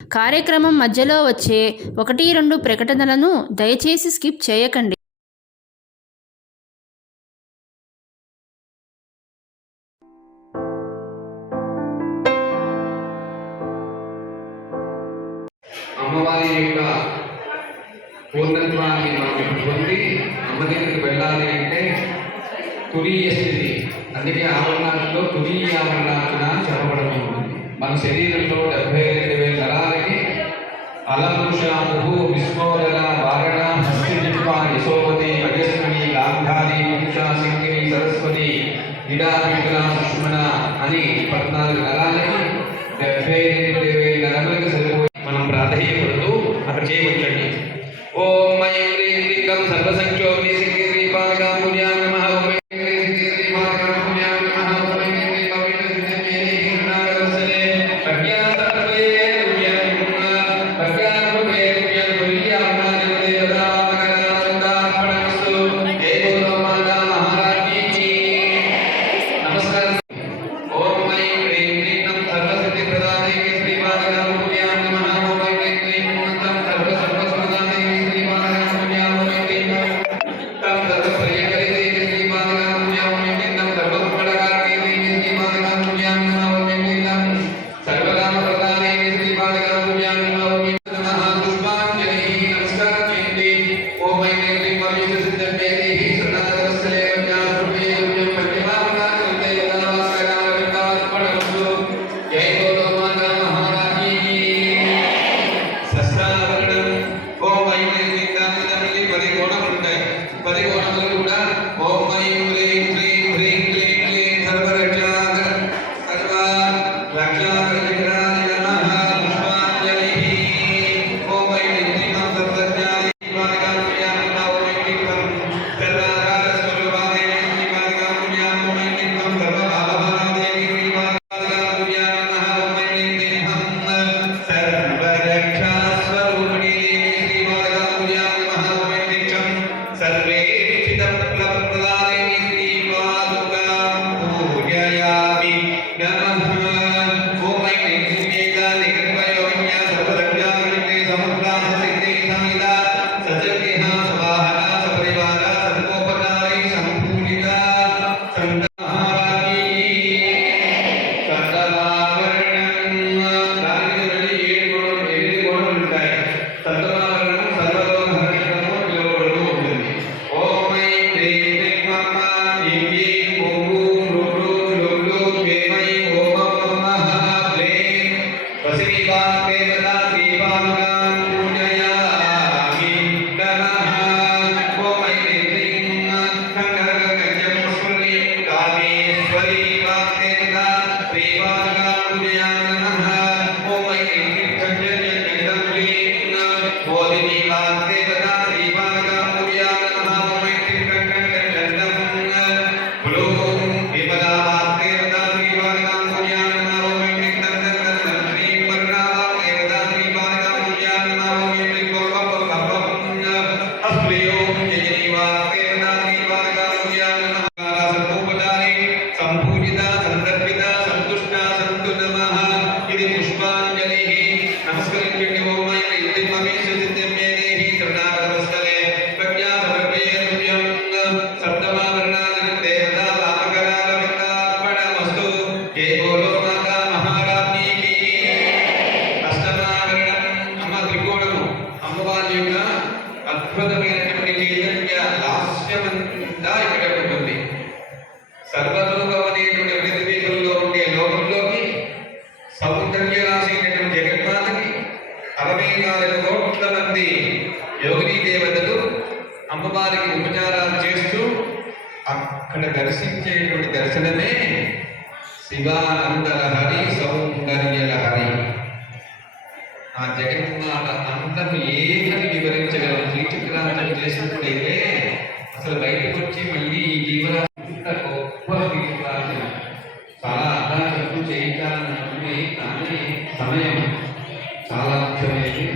కార్యక్రమం మధ్యలో వచ్చే 1-2 ప్రకటనలను దయచేసి స్కిప్ చేయకండి. అమ్మవారి యొక్క పూర్ణత్వాన్ని మనం పొంది అమ్మ దగ్గరికి వెళ్ళాలి అంటే తురీయ స్థితి, అందుకే ఆవరణాలలో తురీయ ఆవరణాచన చెప్పబడుతూ ఉంటుంది. మన శరీరంలో 72,000 నరాలకి అలంకుశాము విస్మోదన వారణ హస్తిజిహ్వ యశోమతి అగస్మణి గాంధారి పురుష శంకిని సరస్వతి ఇడా పింగళ సుష్మణ అని 14 నరాలకి 72,000 నరములకు సరిపోయి మనం ప్రాధాన్యపడుతూ అక్కడ చేయవచ్చండి. ఓం మయం హ్రీం లింగం సర్వసంఖ్యో అమ్మవారికి ఉపచారాలు చేస్తూ అక్కడ దర్శించేటువంటి దర్శనమే శివానందలహరి సౌందర్యలహరి. ఆ జగన్మాత అంతం ఏమని వివరించగలరు? శ్రీచక్రాంతం చేసినప్పుడైతే అసలు బయటకు వచ్చి మళ్ళీ ఈ జీవరాశి గొప్ప శ్రీచక్రాంతం చాలా అర్థాలు చేయించాలని కానీ సమయం చాలా ముఖ్యమైనది.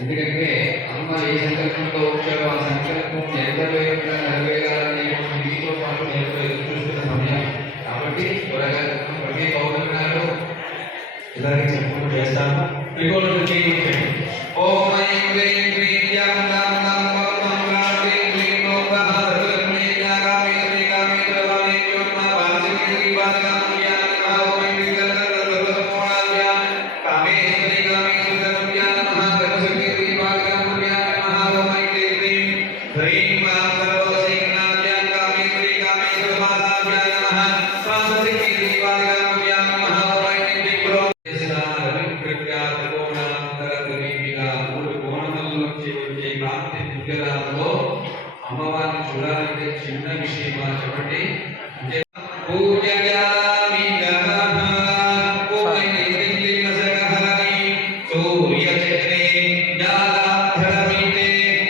ఎందుకంటే అమ్మ ఏ సంకల్పంతో వచ్చారో ఆ సంకల్పం నెరవేరుగా నెరవేరాలని మీతో పాటు నేను చూస్తున్న సమయం కాబట్టి త్వరగా ప్రతి పౌర్ణమి నాడు ఇలాగే చెప్పుకుంటూ చేస్తాను. త్రికోణ చేయండి. ఓం ఐం హ్రీం హ్రీం యం లం లం ఓం లం లం హ్రీం హ్రీం ఓం నమః సర్వమే యాగామి శ్రీగామి శ్రవణే యోత్మా వాసిని శ్రీవాదగం యాం ఓం ఐం హ్రీం సర్వసమోహాయ కామేశ్వరి కామేశ్వరం యాం నమః సర్వశక్తి శ్రీవాదగం యాం నమః ఓం ఐం హ్రీం హ్రీం హ్రీం మాం సర్వసేనాయ కామేశ్వరి కామేశ్వరమాదాయ నమః వాసశక్తి శ్రీవాదగం యాం నమః ఓం ఐం హ్రీం క్రోం అమ్మవారిని చూడాలంటే చిన్న విషయమా చెప్పండి. పూజయామి నమః ఓం ఐం సగహరి సూర్యచక్రే జాలాధరమితే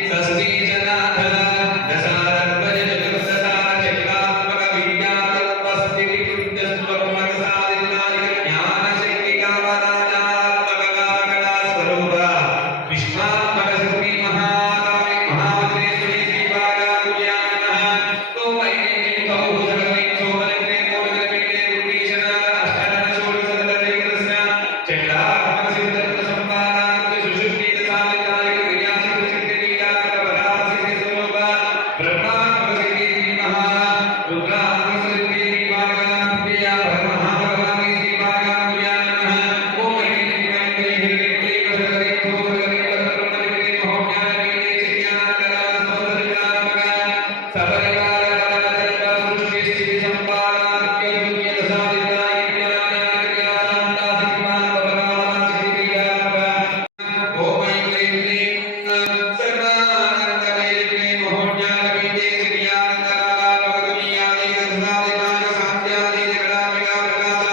షష్ఠీ జనాధర దశారద్వజ చతుర్దశార చక్రాత్మక విద్యాతత్వస్థితి కృత్యస్వకమక సాధినాయ జ్ఞానశక్తి కామరాజాత్మక కారకళా స్వరూప విశ్వాత్మక శక్తి మహాకామి మహావజ్రేశ్వరి శ్రీవారాకుల్యాం నమః ఓం ఐం హ్రీం కౌశలమై సోమలగ్నే మూలగ్నే ఉత్తీషణాల అష్టదన షోడశదలై కృష్ణ చక్రాత్మక సిద్ధత్వ సంపాదాన సుషుప్తిత సాధినాయ క్రియాశక్తి శక్తి నీలాక పరాశక్తి స్వరూప బ్రహ్మాత్మక శక్తి శ్రీ మహా రుద్రాత్మక శక్తి శ్రీవారాకుల్యాం ప్రియా మహాభగవాని శ్రీవారాకుల్యాం నమః ఓం ఐం హ్రీం క్లీం హ్రీం క్లీం సరస్వతి సోమలగ్నే పరబ్రహ్మణే మహోజ్ఞానమే చిజ్ఞానకరా స్వరూపాత్మక సపరివార కళాతత్వ సృష్టి స్థితి సంపాదాన యోగ్యత సాధినాయ జ్ఞానాయ జ్ఞానాంతాసిమాన్ భగవాన్ శ్రీయాత్మక ఓం ఐం హ్రీం క్లీం సర్వానందమయే మహోజ్ఞానమే చిజ్ఞానకరా భగవీయాని సాధినాయ సాధ్యాది జగదాంబిక ప్రకాశ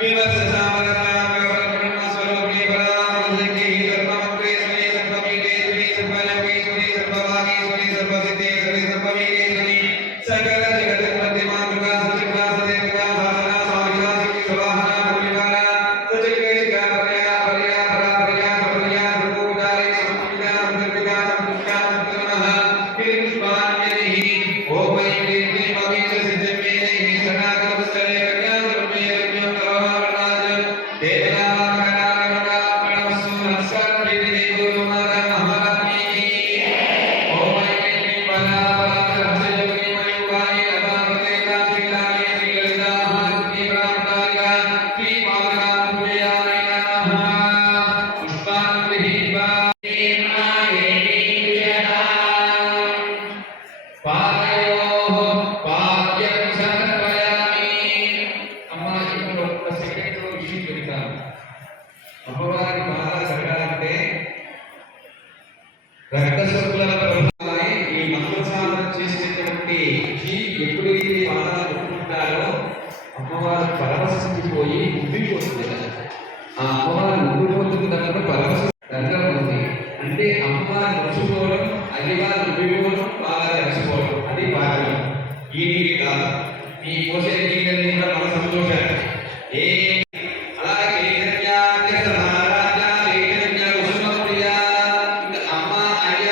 వివత్స సామరస్యాత్మక బ్రహ్మ స్వరూపిణి పరాశక్తి సర్వమంత్రేశ్వరి సర్వవీరేశ్వరి సర్వయోగేశ్వరి సర్వవాగీశ్వరి సర్వసిద్ధేశ్వరి సర్వవీరేశ్వరి సకల జగత్పతి మాతృకా సచికా సదేవికా సాధనా సాధికా శక్తి సవాహనా పులివార సచక్రేశికా పర్యా పర్యా పరాపర్యా సపర్యా సర్వోపచారే సంపూజితా సంతర్పితా సంతుష్టా సంతనః పుష్పాంజలిః ఓం ఐం హ్రీం క్లీం అమీశ సిద్ధమేనైః సనాతనవత్సలే కన్యాద్రవ్యే రమ్యం కరవావరణాజం దేవనామకనామకనామసు నమస్కారమితి గురుమాత మహాలక్ష్మీ ఓం ఐం హ్రీం పరాపరాపరహంసయోగి మయూరాయ నమస్తే కాశీలాయ శ్రీలలితా మహాలక్ష్మీ ప్రాప్తాయ శ్రీమాతరాం పూజయామి నమః పుష్పాంజలిః పాదయోః పాద్యం సమర్పయామి. అమ్మా ఇప్పుడు ఒక సెకండ్లో విషయం చెప్తాను. అమ్మవారి పాదాలు కడగాలంటే రక్తశుక్ల ప్రభుత్వాన్ని ఈ మంత్రసాధన చేసేటువంటి జీవి ఎప్పుడైతే పాదాలు పెట్టుకుంటారో అమ్మవారు పరవశించిపోయి ఉబ్బిపోతుంది కదా. ఆ అమ్మవారు ఉబ్బిపోతుంది దగ్గర పరవశ దగ్గర ఉంది అంటే అమ్మవారు నడుచుకోవడం అయ్యవారు ఉబ్బిపోవడం పాదాలు నడిచిపోవడం అది పాదం. ఈ నీటి కాదు ఈ పోసే నీళ్ళని కూడా మన సంతోషాన్ని ఏ అలాగే చైతన్య మహారాజా చైతన్య కుసుమప్రియ ఇంకా అమ్మ అయ్య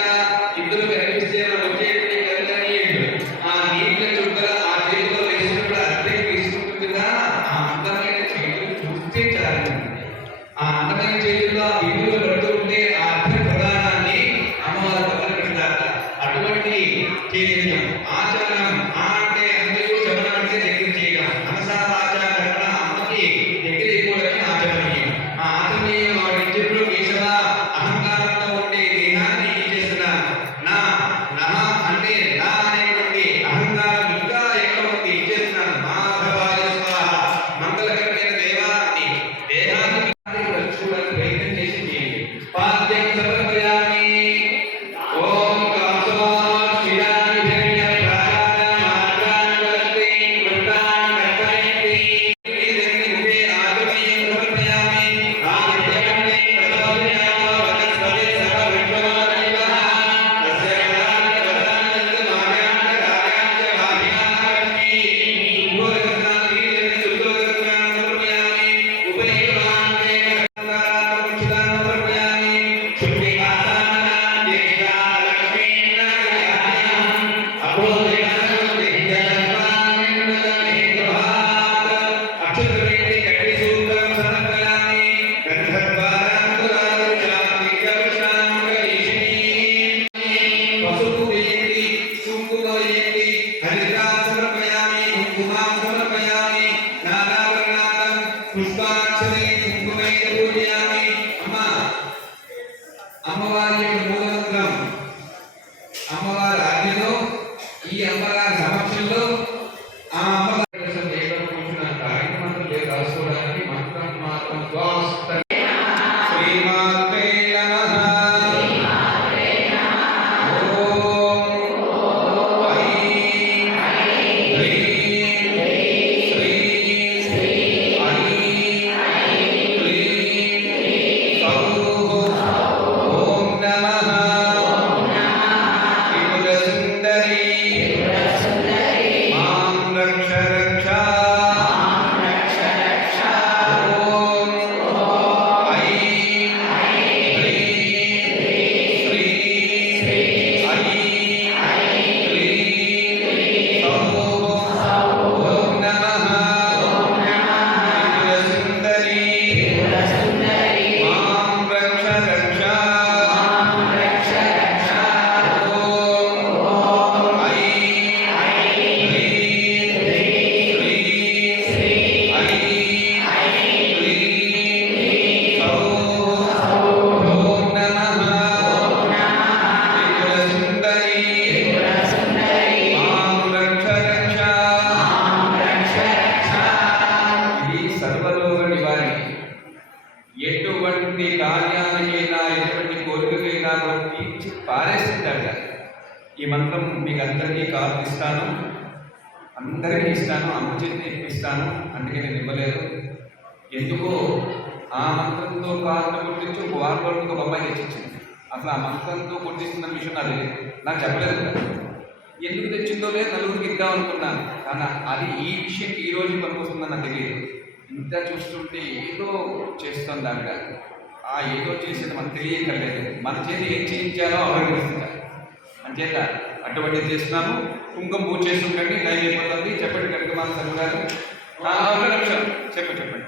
పారేస్తుంటాడు. ఈ మంత్రం మీకు అందరికీ కాదు ఇస్తాను, అందరికీ ఇస్తాను, అమ్మ చేతి ఇప్పిస్తాను, అందుకే నేను ఇవ్వలేదు. ఎందుకో ఆ మంత్రంతో కాళ్ళు కొట్టించి ఒక వారం రోజులకి ఒక అమ్మాయి తెచ్చిచ్చింది. అసలు ఆ మంత్రంతో కొట్టిస్తున్న విషయం నాకు తెలియదు, నాకు చెప్పలేదు కదా. ఎందుకు తెచ్చిందో లేదు, నలుగురికి ఇద్దాం అనుకున్నాను, కానీ అది ఈ విషయంకి ఈ రోజు పనికొస్తుందని నాకు తెలియదు. ఇంత చూస్తుంటే ఏదో చేస్తుంది ఆవిడ. ఆ ఏదో చేసేది మనకు తెలియక్కర్లేదు, మన చేతి ఏం చేయించాలో అవగలిస్తుంది. అంచేత అటువంటిది చేస్తున్నాము. కుంకుమ పూజ చేస్తుంటండి, టైం అయిపోతుంది. చెప్పండి కనకమాల శర్మ గారు. ఒక నిమిషం చెప్పండి.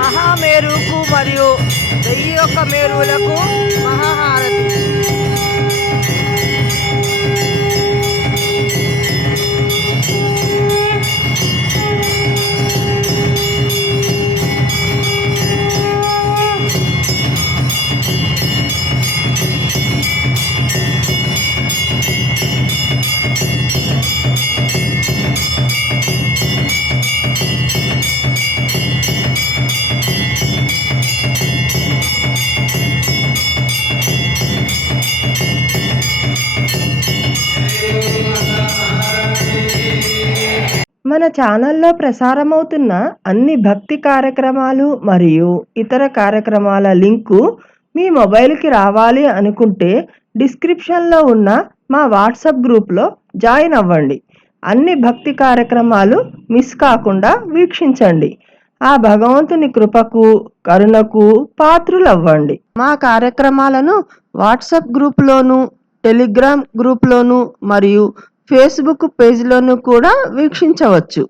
మహామేరుకు మరియు 1001 మేరువులకు మహాహారతి. మన ఛానల్లో ప్రసారమవుతున్న అన్ని భక్తి కార్యక్రమాలు మరియు ఇతర కార్యక్రమాల లింకు మీ మొబైల్కి రావాలి అనుకుంటే డిస్క్రిప్షన్లో ఉన్న మా వాట్సాప్ గ్రూప్లో జాయిన్ అవ్వండి. అన్ని భక్తి కార్యక్రమాలు మిస్ కాకుండా వీక్షించండి. ఆ భగవంతుని కృపకు కరుణకు పాత్రులవ్వండి. మా కార్యక్రమాలను వాట్సాప్ గ్రూప్లోను, టెలిగ్రామ్ గ్రూప్లోను మరియు ఫేస్బుక్ పేజ్లోనూ కూడా వీక్షించవచ్చు.